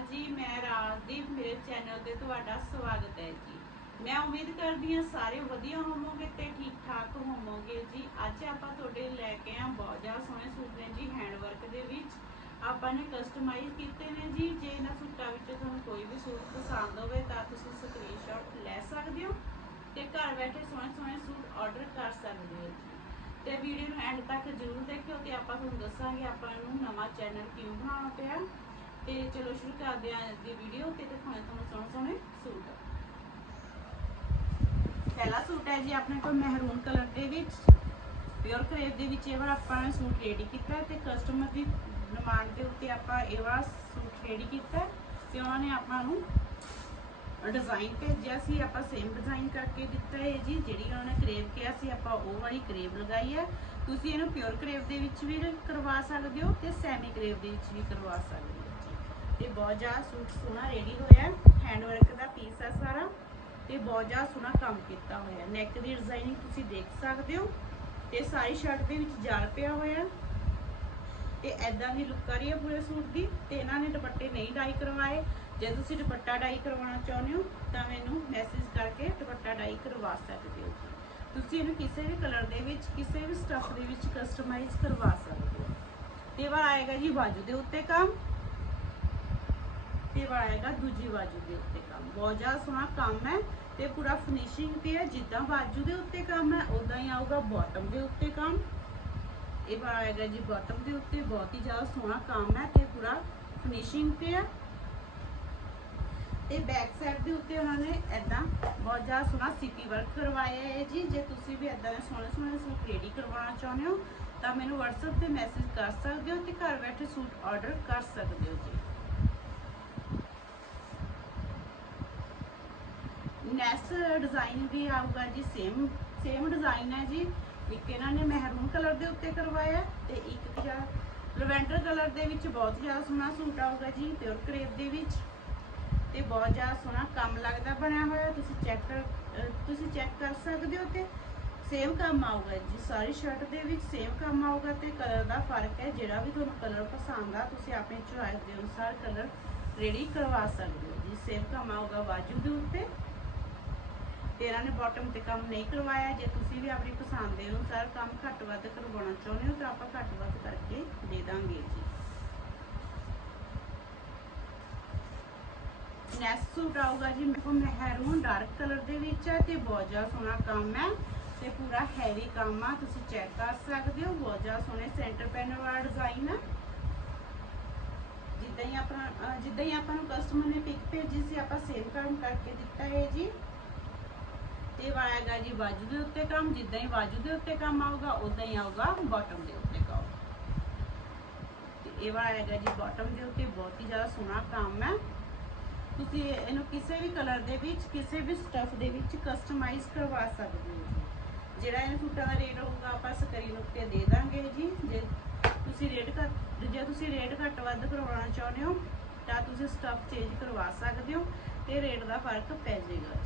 ਅਕਾਲ ਜੀ, ਮੈਂ ਰਾਜਦੀਪ, ਮੇਰੇ ਚੈਨਲ ਤੇ ਤੁਹਾਡਾ ਸਵਾਗਤ ਹੈ ਜੀ। ਮੈਂ ਉਮੀਦ ਕਰਦੀ ਹਾਂ ਸਾਰੇ ਵਧੀਆ ਹੋਵੋਗੇ ਤੇ ਠੀਕ ਠਾਕ ਹੋਵੋਗੇ ਜੀ। ਅੱਜ ਆਪਾਂ ਤੁਹਾਡੇ ਲੈ ਕੇ ਆ ਬਹੁਤ ਜ਼ਿਆਦਾ ਸੋਹਣੇ ਸੂਟ ਨੇ ਜੀ ਹੈਂਡ ਵਰਕ ਦੇ ਵਿੱਚ। ਆਪਾਂ ਨੇ ਕਸਟਮਾਈਜ਼ ਕੀਤੇ ਨੇ ਜੀ। ਜੇ ਇਹਨਾਂ ਸੂਟਾਂ ਵਿੱਚ ਤੁਹਾਨੂੰ ਕੋਈ ਵੀ ਸੂਟ ਪਸੰਦ ਹੋਵੇ ਤਾਂ ਤੁਸੀਂ ਸਕਰੀਨਸ਼ਾਟ ਲੈ ਸਕਦੇ ਹੋ ਤੇ ਘਰ ਬੈਠੇ ਸੋਹਣੇ ਸੋਹਣੇ ਸੂਟ ਆਰਡਰ ਕਰ ਸਕਦੇ ਹੋ ਜੀ। ਤੇ ਵੀਡੀਓ ਨੂੰ ਐਂਡ ਤੱਕ ਜ਼ਰੂਰ ਦੇਖਿਓ ਤੇ ਆਪਾਂ ਤੁਹਾਨੂੰ ਦੱਸਾਂਗੇ ਆਪਾਂ ਨੂੰ ਨਵਾਂ ਚੈਨਲ ਕਿਉਂ ਬਣਾਉਣਾ ਪਿਆ। ਤੇ ਚਲੋ ਸ਼ੁਰੂ ਕਰਦੇ ਹਾਂ ਅੱਜ ਦੀ ਵੀਡੀਓ ਤੇ ਦਿਖਾਉਂਦੇ ਤੁਹਾਨੂੰ ਸੋਹਣੇ ਸੋਹਣੇ ਸੂਟ। ਪਹਿਲਾ ਸੂਟ ਹੈ ਜੀ ਆਪਣੇ ਕੋਲ ਮਹਿਰੂਨ ਕਲਰ ਦੇ ਵਿੱਚ ਪਿਓਰ ਕਰੇਪ ਦੇ ਵਿੱਚ ਇਹ ਵਾਰ ਆਪਾਂ ਨੇ ਸੂਟ ਰੈਡੀ ਕੀਤਾ ਤੇ ਕਸਟਮਰ ਦੀ ਡਿਮਾਂਡ ਦੇ ਉੱਤੇ ਆਪਾਂ ਇਹ ਵਾਰ ਸੂਟ ਰੈਡੀ ਕੀਤਾ ਤੇ ਉਹਨਾਂ ਨੇ ਆਪਾਂ ਨੂੰ ਡਿਜ਼ਾਈਨ ਭੇਜਿਆ ਸੀ, ਆਪਾਂ ਸੇਮ ਡਿਜ਼ਾਈਨ ਕਰਕੇ ਦਿੱਤਾ ਹੈ ਜੀ, ਜਿਹੜੀ ਉਹਨਾਂ ਨੇ ਕਰੇਪ ਕਿਹਾ ਸੀ, ਆਪਾਂ ਉਹ ਵਾਲੀ ਕਰੇਪ ਲਗਾਈ ਹੈ। ਤੁਸੀਂ ਇਹਨੂੰ ਪਿਓਰ ਕਰੇਪ ਦੇ ਵਿੱਚ ਵੀ ਕਰਵਾ ਸਕਦੇ ਹੋ ਤੇ ਸੈਮੀ ਕਰੇਪ ਦੇ ਵਿੱਚ ਵੀ ਕਰਵਾ ਸਕਦੇ ਹੋ। ਤੇ ਬਹੁਤ ਜ਼ਿਆਦਾ ਸੂਟ ਸੋਹਣਾ ਰੈਡੀ ਹੋਇਆ। ਹੈਂਡ ਵਰਕ ਦਾ ਪੀਸ ਆ ਸਾਰਾ ਤੇ ਬਹੁਤ ਜ਼ਿਆਦਾ ਸੋਹਣਾ ਕੰਮ ਕੀਤਾ ਹੋਇਆ। ਨੈਕ ਦੀ ਡਿਜ਼ਾਈਨਿੰਗ ਤੁਸੀਂ ਦੇਖ ਸਕਦੇ ਹੋ ਤੇ ਸਾਰੀ ਸ਼ਰਟ ਦੇ ਵਿੱਚ ਜਾਲ ਪਿਆ ਹੋਇਆ। ਤੇ ਐਦਾਂ ਦੀ ਲੁੱਕ ਆ ਰਹੀ ਹੈ ਪੂਰੇ ਸੂਟ ਦੀ ਤੇ ਇਹਨਾਂ ਨੇ ਦੁਪੱਟੇ ਨਹੀਂ ਡਾਈ ਕਰਵਾਏ। ਜੇ ਤੁਸੀਂ ਦੁਪੱਟਾ ਡਾਈ ਕਰਵਾਉਣਾ ਚਾਹੁੰਦੇ ਹੋ ਤਾਂ ਮੈਨੂੰ ਮੈਸੇਜ ਕਰਕੇ ਦੁਪੱਟਾ ਡਾਈ ਕਰਵਾ ਸਕਦੇ ਹੋ ਤੁਸੀਂ ਇਹਨੂੰ ਕਿਸੇ ਵੀ ਕਲਰ ਦੇ ਵਿੱਚ, ਕਿਸੇ ਵੀ ਸਟੱਫ ਦੇ ਵਿੱਚ ਕਸਟਮਾਈਜ਼ ਕਰਵਾ ਸਕਦੇ ਹੋ। ਤੇ ਵਾਰ ਆਏਗਾ ਜੀ ਬਾਜੂ ਦੇ ਉੱਤੇ ਕੰਮ। ਤੇ ਵਾਰ ਆਏਗਾ ਦੂਜੀ ਬਾਜੂ ਦੇ ਉੱਤੇ ਕੰਮ। ਬਹੁਤ ਜ਼ਿਆਦਾ ਸੋਹਣਾ ਕੰਮ ਹੈ ਤੇ ਪੂਰਾ ਫਿਨਿਸ਼ਿੰਗ ਤੇ ਹੈ, ਜਿੱਦਾਂ ਬਾਜੂ ਦੇ ਉੱਤੇ ਕੰਮ ਹੈ ਉਦਾਂ ਹੀ ਆਊਗਾ ਬਾਟਮ ਦੇ ਉੱਤੇ ਕੰਮ। ਇਹ ਵਾਲਾ ਆਏਗਾ ਜੀ ਬਾਟਮ ਦੇ ਉੱਤੇ, ਬਹੁਤ ਹੀ ਜ਼ਿਆਦਾ ਸੋਹਣਾ ਕੰਮ ਹੈ ਤੇ ਪੂਰਾ ਫਿਨਿਸ਼ਿੰਗ ਤੇ ਹੈ। ਤੇ ਬੈਕ ਸਾਈਡ ਦੇ ਉੱਤੇ ਉਹਨਾਂ ਨੇ ਐਦਾਂ ਬਹੁਤ ਜ਼ਿਆਦਾ ਸੋਹਣਾ ਸੀਪੀ ਵਰਕ ਕਰਵਾਇਆ ਹੈ ਜੀ। ਜੇ ਤੁਸੀਂ ਵੀ ਐਦਾਂ ਦੇ ਸੋਹਣੇ ਸੋਹਣੇ ਸੂਟ ਰੈਡੀ ਕਰਵਾਉਣਾ ਚਾਹੁੰਦੇ ਹੋ, ਤਾਂ ਮੈਨੂੰ WhatsApp ਤੇ ਮੈਸੇਜ ਕਰ ਸਕਦੇ ਹੋ ਤੇ ਘਰ ਬੈਠੇ ਸੂਟ ਆਰਡਰ ਕਰ ਸਕਦੇ ਹੋ ਜੀ। ਨੈਸ ਡਿਜ਼ਾਈਨ ਵੀ ਆਊਗਾ ਜੀ ਸੇਮ ਸੇਮ ਡਿਜ਼ਾਈਨ ਹੈ ਜੀ। ਇੱਕ ਇਹਨਾਂ ਨੇ ਮਹਿਰੂਨ ਕਲਰ ਦੇ ਉੱਤੇ ਕਰਵਾਇਆ ਤੇ ਇੱਕ ਜਿਹੜਾ ਲਵੈਂਡਰ ਕਲਰ ਦੇ ਵਿੱਚ ਬਹੁਤ ਜ਼ਿਆਦਾ ਸੋਹਣਾ ਸੂਟ ਆਊਗਾ ਜੀ ਪਿਓਰ ਕਰੇਪ ਦੇ ਵਿੱਚ। ਤੇ ਬਹੁਤ ਜ਼ਿਆਦਾ ਸੋਹਣਾ ਕੰਮ ਲੱਗਦਾ ਬਣਿਆ ਹੋਇਆ, ਤੁਸੀਂ ਚੈੱਕ ਕਰ ਤੁਸੀਂ ਚੈੱਕ ਕਰ ਸਕਦੇ ਹੋ ਤੇ ਸੇਮ ਕੰਮ ਆਊਗਾ ਜੀ। ਸਾਰੀ ਸ਼ਰਟ ਦੇ ਵਿੱਚ ਸੇਮ ਕੰਮ ਆਊਗਾ ਤੇ ਕਲਰ ਦਾ ਫ਼ਰਕ ਹੈ, ਜਿਹੜਾ ਵੀ ਤੁਹਾਨੂੰ ਕਲਰ ਪਸੰਦ ਆ, ਤੁਸੀਂ ਆਪਣੀ ਚੁਆਇਸ ਦੇ ਅਨੁਸਾਰ ਕਲਰ ਰੈਡੀ ਕਰਵਾ ਸਕਦੇ ਹੋ ਜੀ। ਸੇਮ ਕੰਮ ਆਊਗਾ ਬਾਜੂ ਦੇ ਉੱਤੇ। ਤੇ ਇਹਨਾਂ ਨੇ ਬਾਟਮ ਤੇ ਕੰਮ ਨਹੀਂ ਕਰਵਾਇਆ। ਜੇ ਤੁਸੀਂ ਵੀ ਆਪਣੀ ਪਸੰਦ ਦੇ ਅਨੁਸਾਰ ਕੰਮ ਘੱਟ ਵੱਧ ਕਰਵਾਉਣਾ ਚਾਹੁੰਦੇ ਹੋ ਤਾਂ ਆਪਾਂ ਘੱਟ ਵੱਧ ਕਰਕੇ ਦੇ ਦਾਂਗੇ ਜੀ। ਨੈਕਸਟ ਸੂਟ ਆਊਗਾ ਜੀ, ਮੇਰੇ ਕੋਲ ਮਹਿਰੂਨ ਡਾਰਕ ਕਲਰ ਦੇ ਵਿੱਚ ਹੈ ਤੇ ਬਹੁਤ ਜ਼ਿਆਦਾ ਸੋਹਣਾ ਕੰਮ ਹੈ ਤੇ ਪੂਰਾ ਹੈਵੀ ਕੰਮ ਆ। ਤੁਸੀਂ ਚੈੱਕ ਕਰ ਸਕਦੇ ਹੋ, ਬਹੁਤ ਜ਼ਿਆਦਾ ਸੋਹਣੇ ਸੈਂਟਰ ਪੈਨ ਵਾਲਾ ਡਿਜ਼ਾਈਨ ਹੈ ਜਿੱਦਾਂ ਹੀ ਆਪਣਾ ਅਹ ਜਿੱਦਾਂ ਹੀ ਆਪਾਂ ਨੂੰ ਕਸਟਮਰ ਨੇ ਪਿਕ ਭੇਜੀ ਸੀ, ਆਪਾਂ ਸੇਮ ਕੰਮ ਕਰਕੇ ਦਿੱਤਾ ਹੈ ਜੀ। ਤੇ ਆਏਗਾ ਜੀ ਬਾਜੂ ਦੇ ਉੱਤੇ ਕੰਮ, ਜਿੱਦਾਂ ਹੀ ਬਾਜੂ ਦੇ ਉੱਤੇ ਕੰਮ ਆਊਗਾ ਉਦਾਂ ਹੀ ਆਊਗਾ ਬਾਟਮ ਦੇ ਉੱਤੇ ਕੰਮ। ਤੇ ਇਹ ਵਾਲਾ ਆਏਗਾ ਜੀ ਬਾਟਮ ਦੇ ਉੱਤੇ ਬਹੁਤ ਹੀ ਜ਼ਿਆਦਾ ਸੋਹਣਾ ਕੰਮ ਹੈ। ਤੁਸੀਂ ਇਹਨੂੰ ਕਿਸੇ ਵੀ ਕਲਰ ਦੇ ਵਿੱਚ, ਕਿਸੇ ਵੀ ਸਟਫ ਦੇ ਵਿੱਚ ਕਸਟਮਾਈਜ਼ ਕਰਵਾ ਸਕਦੇ ਹੋ ਜੀ। ਜਿਹੜਾ ਇਹ ਸੂਟਾਂ ਦਾ ਰੇਟ ਹੋਊਗਾ, ਆਪਾਂ ਸਕਰੀਨ ਉੱਤੇ ਦੇ ਦਾਂਗੇ ਜੀ। ਜੇ ਤੁਸੀਂ ਰੇਟ ਘੱਟ, ਜੇ ਤੁਸੀਂ ਰੇਟ ਘੱਟ ਵੱਧ ਕਰਵਾਉਣਾ ਚਾਹੁੰਦੇ ਹੋ, ਤਾਂ ਤੁਸੀਂ ਸਟਫ ਚੇਂਜ ਕਰਵਾ ਸਕਦੇ ਹੋ, ਤੇ ਰੇਟ ਦਾ ਫ਼ਰਕ ਪੈ ਜਾਏਗਾ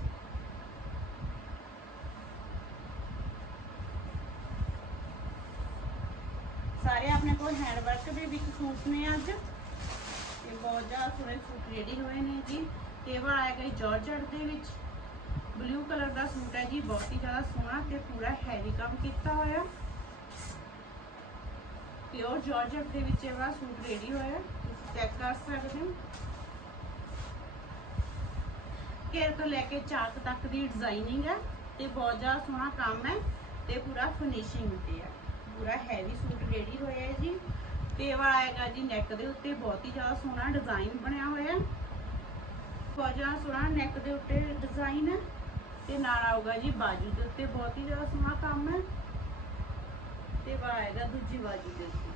ਸਾਰੇ ਆਪਣੇ ਕੋਲ ਹੈਂਡ ਵਰਕ ਦੇ ਵਿੱਚ ਸੂਟ ਨੇ ਅੱਜ। ਤੇ ਬਹੁਤ ਜ਼ਿਆਦਾ ਸੋਹਣੇ ਸੂਟ ਰੈਡੀ ਹੋਏ ਨੇ ਜੀ। ਕੇਵਲ ਆਏਗਾ ਜੀ ਜਾਰਜਟ ਦੇ ਵਿੱਚ। ਬਲੂ ਕਲਰ ਦਾ ਸੂਟ ਹੈ ਜੀ, ਬਹੁਤ ਹੀ ਜ਼ਿਆਦਾ ਸੋਹਣਾ ਤੇ ਪੂਰਾ ਹੈਵੀ ਕੰਮ ਕੀਤਾ ਹੋਇਆ। ਪਿਓਰ ਜਾਰਜਟ ਦੇ ਵਿੱਚ ਇਹ ਵਾਲਾ ਸੂਟ ਰੈਡੀ ਹੋਇਆ। ਤੁਸੀਂ ਚੈੱਕ ਕਰ ਸਕਦੇ ਹੋ। ਘੇਰ ਤੋਂ ਲੈ ਕੇ ਚਾਕ ਤੱਕ ਦੀ ਡਿਜ਼ਾਈਨਿੰਗ ਹੈ ਤੇ ਬਹੁਤ ਜ਼ਿਆਦਾ ਸੋਹਣਾ ਕੰਮ ਹੈ ਤੇ ਪੂਰਾ ਫਿਨਿਸ਼ਿੰਗ ਤੇ ਹੈ। ਪੂਰਾ ਹੈਵੀ ਸੂਟ ਰੈਡੀ ਹੋਇਆ ਹੈ ਜੀ। ਤੇ ਵਾਲਾ ਆਏਗਾ ਜੀ ਨੈਕ ਦੇ ਉੱਤੇ ਬਹੁਤ ਹੀ ਜ਼ਿਆਦਾ ਸੋਹਣਾ ਡਿਜ਼ਾਈਨ ਬਣਿਆ ਹੋਇਆ ਬਹੁਤ ਜ਼ਿਆਦਾ ਸੋਹਣਾ ਨੈਕ ਦੇ ਉੱਤੇ ਡਿਜ਼ਾਈਨ ਹੈ। ਤੇ ਨਾਲ ਆਊਗਾ ਜੀ ਬਾਜੂ ਦੇ ਉੱਤੇ ਬਹੁਤ ਹੀ ਜ਼ਿਆਦਾ ਸੋਹਣਾ ਕੰਮ ਹੈ। ਤੇ ਵਾ ਆਏਗਾ ਦੂਜੀ ਬਾਜੂ ਦੇ ਉੱਤੇ।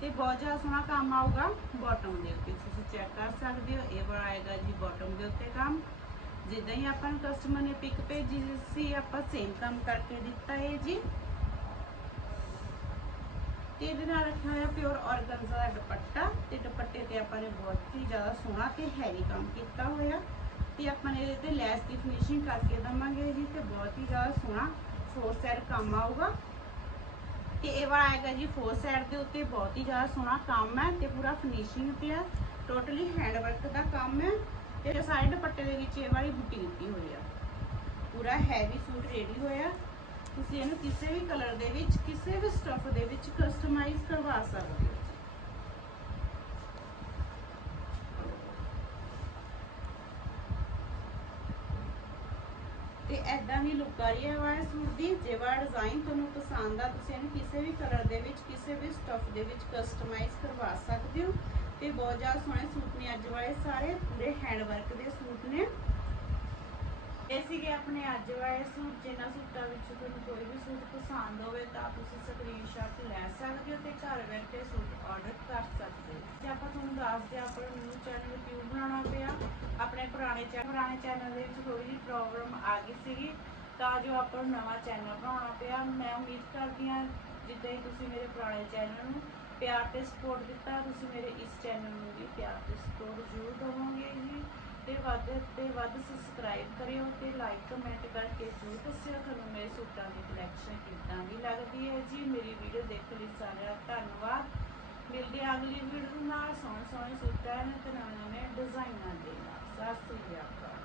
ਤੇ ਬਹੁਤ ਜ਼ਿਆਦਾ ਸੋਹਣਾ ਕੰਮ ਆਊਗਾ ਬਾਟਮ ਦੇ ਉੱਤੇ। ਤੁਸੀਂ ਚੈੱਕ ਕਰ ਸਕਦੇ ਹੋ, ਇਹ ਵਾਲਾ ਆਏਗਾ ਜੀ ਬਾਟਮ ਦੇ ਉੱਤੇ ਕੰਮ। ਜਿੱਦਾਂ ਹੀ ਆਪਾਂ ਨੂੰ ਕਸਟਮਰ ਨੇ ਪਿਕ ਭੇਜੀ ਸੀ, ਆਪਾਂ ਸੇਮ ਕੰਮ ਕਰਕੇ ਦਿੱਤਾ ਹੈ ਜੀ। ਤੇ ਇਹਦੇ ਨਾਲ ਰੱਖਿਆ ਹੋਇਆ ਪਿਓਰ ਆਰਗਨਜ਼ਾ ਦਾ ਦੁਪੱਟਾ ਤੇ ਦੁਪੱਟੇ ਤੇ ਆਪਾਂ ਨੇ ਬਹੁਤ ਹੀ ਜ਼ਿਆਦਾ ਸੋਹਣਾ ਤੇ ਹੈਵੀ ਕੰਮ ਕੀਤਾ ਹੋਇਆ। ਤੇ ਆਪਾਂ ਨੇ ਇਹਦੇ ਤੇ ਲੈਸ ਦੀ ਫਿਨਿਸ਼ਿੰਗ ਕਰਕੇ ਦਵਾਂਗੇ ਜੀ ਤੇ ਬਹੁਤ ਹੀ ਜ਼ਿਆਦਾ ਸੋਹਣਾ ਫੋਰ ਸਾਈਡ ਕੰਮ ਆਊਗਾ। ਤੇ ਇਹ ਵਾਲਾ ਆਏਗਾ ਜੀ ਫੋਰ ਸਾਈਡ ਦੇ ਉੱਤੇ ਬਹੁਤ ਹੀ ਜ਼ਿਆਦਾ ਸੋਹਣਾ ਕੰਮ ਹੈ ਤੇ ਪੂਰਾ ਫਿਨਿਸ਼ਿੰਗ ਤੇ ਹੈ ਟੋਟਲੀ ਹੈਂਡ ਵਰਕ ਦਾ ਕੰਮ ਹੈ। ਤੇ ਸਾਈਡ ਦੁਪੱਟੇ ਦੇ ਵਿੱਚ ਇਹ ਵਾਲੀ ਬੁੱਟੀ ਦਿੱਤੀ ਹੋਈ ਆ। ਪੂਰਾ ਹੈਵੀ ਸੂਟ ਰੈਡੀ ਹੋਇਆ। ਤੁਸੀਂ ਇਹਨੂੰ ਕਿਸੇ ਵੀ ਕਲਰ ਦੇ ਵਿੱਚ, ਕਿਸੇ ਵੀ ਸਟਫ ਦੇ ਵਿੱਚ ਕਸਟਮਾਈਜ਼ ਕਰਵਾ ਸਕਦੇ ਹੋ। ਤੇ ਐਦਾਂ ਦੀ ਲੁੱਕ ਆ ਰਹੀ ਹੈ ਵਾਇਰ ਸੂਟ ਦੀ। ਜੇ ਵਾ ਡਿਜ਼ਾਈਨ ਤੁਹਾਨੂੰ ਪਸੰਦ ਆ, ਤੁਸੀਂ ਇਹਨੂੰ ਕਿਸੇ ਵੀ ਕਲਰ ਦੇ ਵਿੱਚ, ਕਿਸੇ ਵੀ ਸਟਫ ਦੇ ਵਿੱਚ ਕਸਟਮਾਈਜ਼ ਕਰਵਾ ਸਕਦੇ ਹੋ। ਤੇ ਬਹੁਤ ਜ਼ਿਆਦਾ ਸੋਹਣੇ ਸੂਟ ਨੇ ਅੱਜ ਵਾਲੇ, ਸਾਰੇ ਪੂਰੇ ਹੈਂਡ ਵਰਕ ਦੇ ਸੂਟ ਨੇ। ਇਹ ਸੀਗੇ ਆਪਣੇ ਅੱਜ ਵਾਲੇ ਸੂਟ, ਜਿਨ੍ਹਾਂ ਸੂਟਾਂ ਵਿੱਚ ਤੁਹਾਨੂੰ ਕੋਈ ਵੀ ਸੂਟ ਪਸੰਦ ਹੋਵੇ ਤਾਂ ਤੁਸੀਂ ਸਕਰੀਨਸ਼ਾਟ ਲੈ ਸਕਦੇ ਹੋ ਤੇ ਘਰ ਬੈਠੇ ਸੂਟ ਆਰਡਰ ਕਰ ਸਕਦੇ ਹੋ। ਜੇ ਆਪਾਂ ਤੁਹਾਨੂੰ ਦੱਸਦੇ ਹਾਂ ਆਪਣਾ ਨਿਊ ਚੈਨਲ ਕਿਉਂ ਬਣਾਉਣਾ ਪਿਆ। ਆਪਣੇ ਪੁਰਾਣੇ ਚੈਨਲ ਪੁਰਾਣੇ ਚੈਨਲ ਦੇ ਵਿੱਚ ਕੋਈ ਵੀ ਪ੍ਰੋਬਲਮ ਆ ਗਈ ਸੀਗੀ, ਤਾਂ ਜੋ ਆਪਾਂ ਨੂੰ ਨਵਾਂ ਚੈਨਲ ਬਣਾਉਣਾ ਪਿਆ। ਮੈਂ ਉਮੀਦ ਕਰਦੀ ਹਾਂ, ਜਿੱਦਾਂ ਹੀ ਤੁਸੀਂ ਮੇਰੇ ਪੁਰਾਣੇ ਚੈਨਲ ਨੂੰ ਪਿਆਰ ਤੇ ਸਪੋਰਟ ਦਿੱਤਾ, ਤੁਸੀਂ ਮੇਰੇ ਇਸ ਚੈਨਲ ਨੂੰ ਵੀ ਪਿਆਰ ਤੇ ਸਪੋਰਟ ਜ਼ਰੂਰ ਦਿਵੋਗੇ ਜੀ। ਤੇ ਵੱਧ ਤੇ ਵੱਧ ਸਬਸਕ੍ਰਾਈਬ ਕਰਿਓ ਤੇ ਲਾਈਕ ਕਮੈਂਟ ਕਰਕੇ ਜ਼ਰੂਰ ਦੱਸਿਓ, ਤੁਹਾਨੂੰ ਮੇਰੇ ਸੂਟਾਂ ਦੀ ਕਲੈਕਸ਼ਨ ਕਿੱਦਾਂ ਵੀ ਲੱਗਦੀ ਹੈ ਜੀ। ਮੇਰੀ ਵੀਡੀਓ ਦੇਖਣ ਲਈ ਸਾਰਿਆਂ ਦਾ ਧੰਨਵਾਦ। ਮਿਲਦੇ ਆ ਅਗਲੀ ਵੀਡੀਓ ਨਾਲ। ਸੋਹਣੇ ਸੋਹਣੇ ਸੂਟਾਂ ਤੇ ਨਵੇਂ ਨਵੇਂ ਡਿਜ਼ਾਇਨਾਂ ਦੇ ਨਾਲ। ਸਤਿ ਸ੍ਰੀ ਅਕਾਲ।